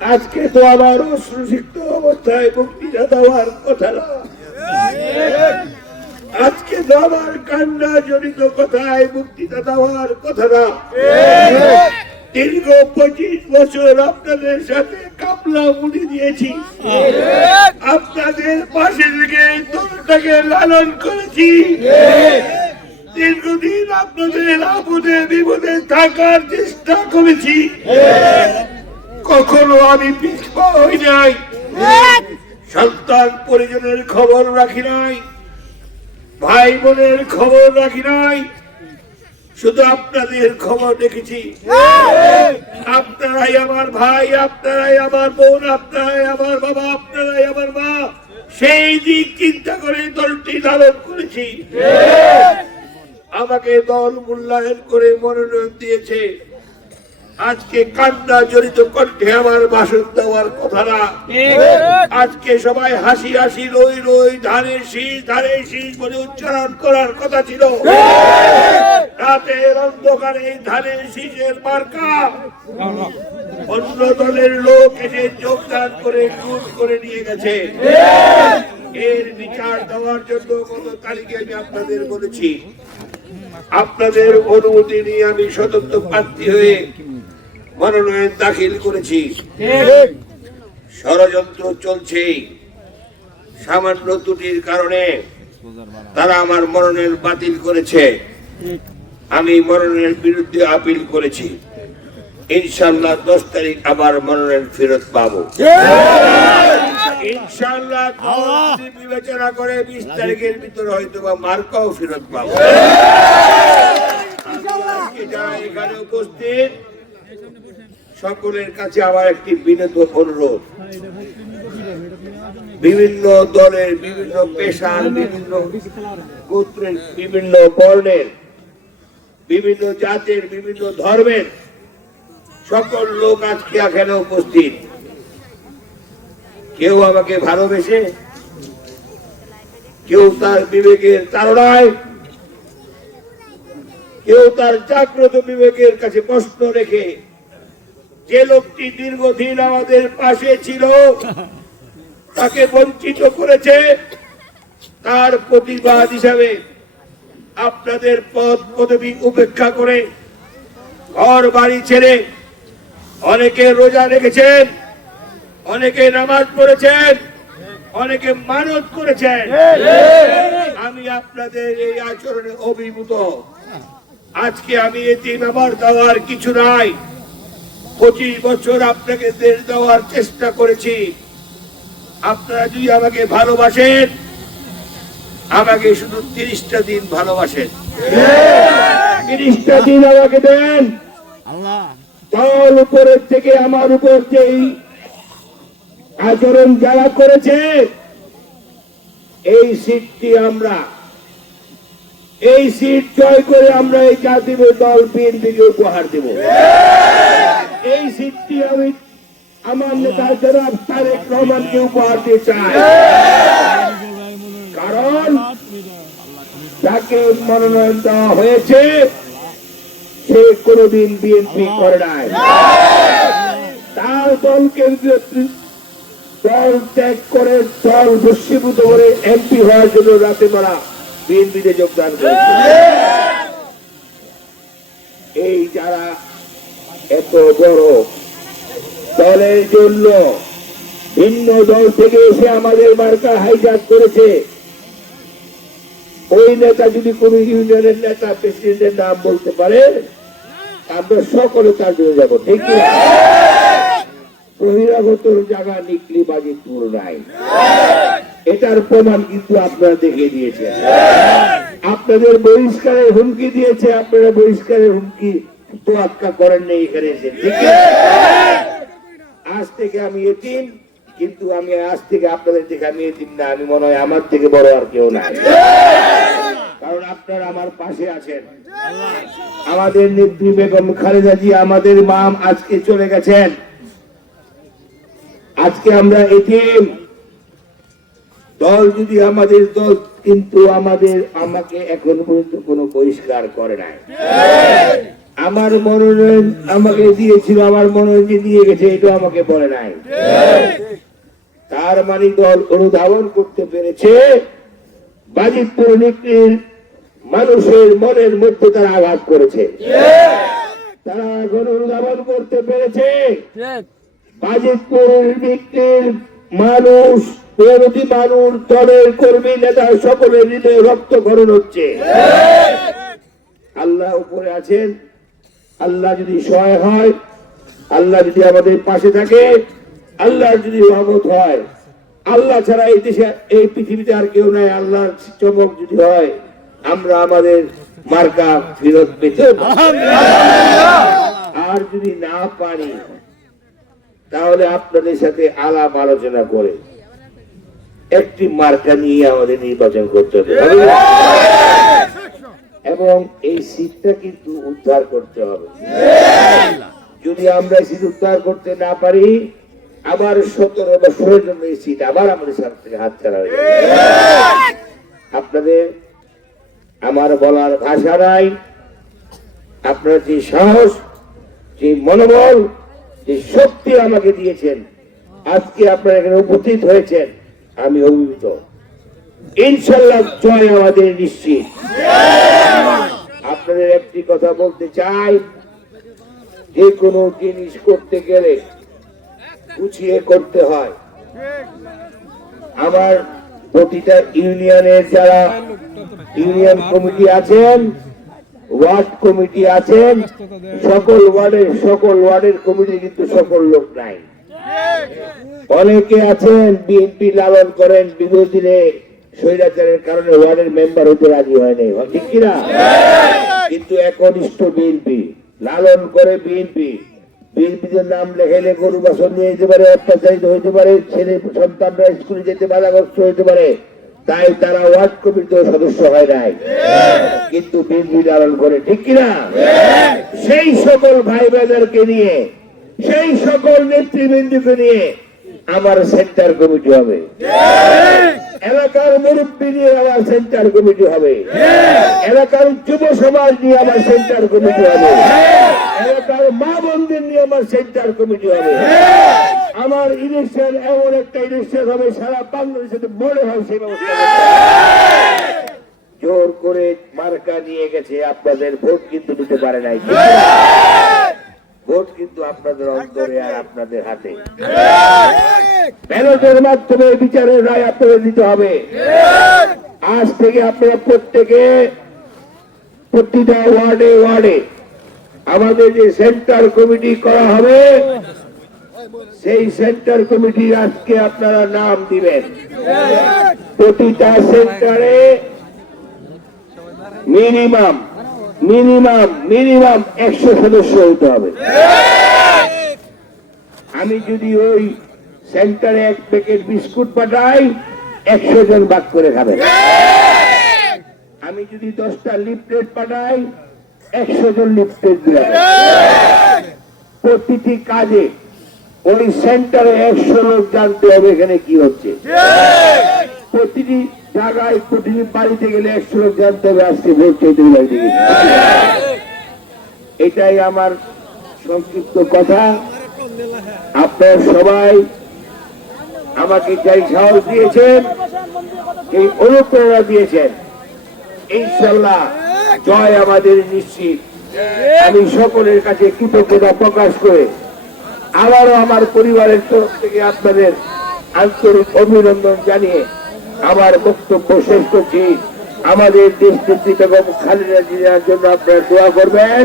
আজকে তো আবার অশ্রুসিক্ত অবস্থায় বক্তৃতা দেওয়ার কথা না, আজকে তো আমার কান্না জনিত কথায় বক্তৃতা দেওয়ার কথা না। দীর্ঘ 25 বছর আপনাদের সাথে কাপলা মুড়ি দিয়েছি, আপনাদের পাশে থেকে দলটাকে লালন করেছি, দীর্ঘদিন আপনাদের আপদে বিপদে থাকার চেষ্টা করেছি। কখনো আমি পিছপা হই নাই, সন্তান পরিজনের খবর রাখি নাই, ভাই বোনের খবর রাখি নাই, শুধু আপনাদের খবর রেখেছি। আপনারাই আমার ভাই, আপনারাই আমার বোন, আপনারাই আমার বাবা, আপনারাই আমার মা, সেই দিক চিন্তা করে দলটি লালন করেছি। আমাকে দল মূল্যায়ন করে মনোনয়ন দিয়েছে। আজকে কান্না জড়িত কণ্ঠে আমার ভাষণ দেওয়ার কথা না, আজকে সবাই হাসি হাসি রই রই ধানের শীষ বলে উচ্চারণ করার কথা ছিল। রাতের অন্ধকারে ধানের শীষের মার্কা অন্য দলের লোক এসে যোগদান করে লুট করে নিয়ে গেছে। এর বিচার দেওয়ার জন্য গত তারিখে আমি আপনাদের বলেছি, আপনাদের অনুমতি নিয়ে আমি স্বতন্ত্র প্রার্থী হয়ে মনোনয়ন দাখিল করেছি। ষড়যন্ত্র চলছে, সামান্য ত্রুটির কারণে তারা আমার মনোনয়ন বাতিল করেছে। আমি মনোনয়নের বিরুদ্ধে আপিল করেছি। ইনশাআল্লাহ 10 তারিখ আবার মনোনয়ন ফেরত পাবো। ইনশাআল্লাহ বিবেচনা করে 20 তারিখের ভিতরে হয়তো বা মার্কাও ফেরত পাবো। এখানে উপস্থিত সকলের কাছে আমার একটি বিনীত অনুরোধ, বিভিন্ন দলের, বিভিন্ন পেশার, বিভিন্ন গোত্রের, বিভিন্ন বর্ণের, বিভিন্ন জাতের, বিভিন্ন ধর্মের সকল লোক আজকে এখানে উপস্থিত। কেউ আমাকে ভালোবেসে, কেউ তার বিবেকের তাড়নায়, কেউ তার জাগ্রত বিবেকের কাছে প্রশ্ন রেখে, যে লোকটি দীর্ঘদিন আমাদের পাশে ছিল তাকে বঞ্চিত করেছে, তার প্রতিবাদ হিসাবে আপনাদের পদ পদবি উপেক্ষা করে ঘর বাড়ি ছেড়ে অনেকে রোজা রেখেছেন, অনেকে নামাজ পড়েছেন, অনেকে মানত করেছেন। আমি আপনাদের এই আচরণে অভিভূত। আজকে আমি এতিম আমার দেওয়ার কিছু নাই, 25 বছর আপনাকে দেশ দেওয়ার চেষ্টা করেছি। আপনারা যদি আমাকে ভালোবাসেন, আমাকে শুধু 30টা দিন ভালোবাসেন, 30টা দিন আমাকে দেন। দল উপরের থেকে আমার উপর যেই আচরণ যারা করেছে, এই সিটটি আমরা, এই সিট জয় করে আমরা এই জাতীয় দল বিএনপিকে উপহার দেব। এই সিটটি আমি আমার নেতা জনাব তারেক রহমানকে উপহার দিতে চাই, কারণ যাকে মনোনয়ন দেওয়া হয়েছে সে কোনদিন বিএনপি করে নাই। তার দলকে দল ত্যাগ করে, দল বশীভূত করে এমপি হওয়ার জন্য রাতে বেলা বিএনপিতে যোগদান করেছে। এই যারা এত বড় দলের জন্য ভিন্ন দল থেকে এসে আমাদের মার্কা হাইজ্যাক করেছে, ওই নেতা যদি কোন ইউনিয়নের নেতা প্রেসিডেন্টের নাম বলতে পারে, আমরা সকলে তার জন্য যাবো। ঠিক না? বহিরাগত জায়গা নিকলি বাজিতপুর নাই, এটার প্রমাণ কিন্তু আপনারা দেখিয়ে দিয়েছেন। আপনাদের বহিষ্কারের হুমকি দিয়েছে, আপনারা বহিষ্কারের হুমকি তোয়াক্কা করেন নাই এখানে এসে। ঠিক আছে? আজ থেকে আমি এতিম, কিন্তু আমি আজ থেকে আপনাদের থেকে আমি এতিম না, আমি মনে হয় আমার থেকে বড় আর কেউ নাই, কারণ আপনারা আমার পাশে আছেন। আমাদের নেত্রী বেগম খালেদা জিয়া, আমাদের মাম আজকে চলে গেছেন। আজকে আমরা এতিম। দল যদি আমাদের দল, কিন্তু আমাকে এখন পর্যন্ত কোনো বহিষ্কার করে নাই। আমার মনোনয়ন আমাকে দিয়েছিল, আমার মনোনয়ন যে দিয়ে গেছে এটা আমাকে বলে নাই। তার মানে দল অনুধাবন করতে পেরেছে বাজিতপুর নিকলির মানুষের মনের মধ্যে তারা আঘাত করেছে। তারা এখন অনুধাবন করতে পেরেছে বাজিতপুর নিকলির মানুষ, বিরোধী মানুষ, দলের কর্মী, নেতা সকলের হৃদয়ে রক্তক্ষরণ হচ্ছে। আল্লাহ উপরে আছেন। আল্লাহ যদি সহায় হয়, আল্লাহ যদি আমাদের পাশে থাকে, আল্লাহ যদি রহমত হয়, আল্লাহ ছাড়া এই দেশে এই পৃথিবীতে আর কেউ নাই। আল্লাহর চমক যদি হয়, আমরা আমাদের মার্কা ফেরত পেতে, আর যদি না পারি তাহলে আপনাদের সাথে আলাপ আলোচনা করে একটি মার্কা নিয়ে আমাদের নির্বাচন করতে হবে এবং এই সিটটা কিন্তু উদ্ধার করতে হবে। যদি আমরা সিট উদ্ধার করতে না পারি, আবার 17 বছরের জন্য এই সিট আবার আমাদের সাথে থেকে হাত ছাড়া হয়ে যাবে। আপনাদের আমার বলার ভাষা নাই। আপনারা যে সাহস, যে মনোবল, যে শক্তি আমাকে দিয়েছেন, আজকে আপনারা এখানে উপস্থিত হয়েছেন, আমি অভিভূত। ইনশাআল্লাহ জয় আমাদের নিশ্চিত। আপনাদের একটি কথা বলতে চাই, যে কোনো জিনিস করতে গেলে গুছিয়ে করতে হয়। আমার প্রতিটা ইউনিয়নের যারা ইউনিয়ন কমিটি আছেন, ওয়ার্ড কমিটি আছেন, সকল ওয়ার্ডের কমিটি কিন্তু সকল লোক নাই। অনেকে আছেন বিএনপি লালন করেন, বিগত দিনে স্বৈরাচারের কারণে ওয়ার্ডের মেম্বার হতে রাজি হয় নাই, ঠিক কিনা? কিন্তু একনিষ্ঠ বিএনপি লালন করে বিএনপি। বিএনপিতে নাম লেখাইলে গরু বাছর নিয়ে যেতে পারে, অত্যাচারিত হইতে পারে, ছেলে সন্তানরা স্কুলে যেতে বাধাগ্রস্ত হইতে পারে, তাই তারা ওয়ার্ড কমিটির সদস্য হয় নাই, কিন্তু বিএনপি লালন করে, ঠিক কিনা? সেই সকল ভাই বোনেদেরকে নিয়ে, সেই সকল নেতৃবৃন্দকে নিয়ে আমার সেন্টার কমিটি হবে। এলাকার মুরব্বী নিয়ে আমার সেন্টার কমিটি হবে। এলাকার যুব সমাজ নিয়ে আমার সেন্টার কমিটি হবে। এলাকার মা বোনদের নিয়ে আমার সেন্টার কমিটি হবে। আমার ইলেকশন এমন একটা ইলেকশন হবে সারা বাংলাদেশে মনে হয় সেই ব্যবস্থা। জোর করে মার্কা নিয়ে গেছে, আপনাদের ভোট কিন্তু দিতে পারে নাই। ভোট কিন্তু আপনাদের অন্তরে আর আপনাদের হাতে। ব্যালটের মাধ্যমে বিচারের রায় আপনাদের দিতে হবে। আজ থেকে আপনারা প্রতিটা ওয়ার্ডে ওয়ার্ডে আমাদের যে সেন্টার কমিটি করা হবে, সেই সেন্টার কমিটির আজকে আপনারা নাম দিবেন। প্রতিটা সেন্টারে মিনিমাম 100 সদস্য হতে হবে। আমি যদি ওই সেন্টারে 1 প্যাকেট বিস্কুট পাঠাই, 100 জন ভাগ করে খাবেন। আমি যদি 10টা লিফলেট পাঠাই, 100 জন লিফলেট দিবেন। প্রতিটি কাজে ওই সেন্টারে 100 লোক জানতে হবে এখানে কি হচ্ছে। প্রতিটি জায়গায়, প্রতিটি বাড়িতে গেলে 100 লোক জানতে হবে আজকে ভোট চাইতে বাড়িতে গেছে। এটাই আমার সংক্ষিপ্ত কথা। আপনারা সবাই আমাকে যাই সাহস দিয়েছেন, এই অনুপ্রেরণা দিয়েছেন, ইনশাআল্লাহ জয় আমাদের নিশ্চিত। আমি সকলের কাছে কৃতজ্ঞতা প্রকাশ করে আবারও আমার পরিবারের তরফ থেকে আপনাদের আন্তরিক অভিনন্দন জানিয়ে আমার বক্তব্য শেষ করছি। আমাদের দেশ নেত্রী বেগম খালেদা জিয়ার জন্য আপনারা দোয়া করবেন।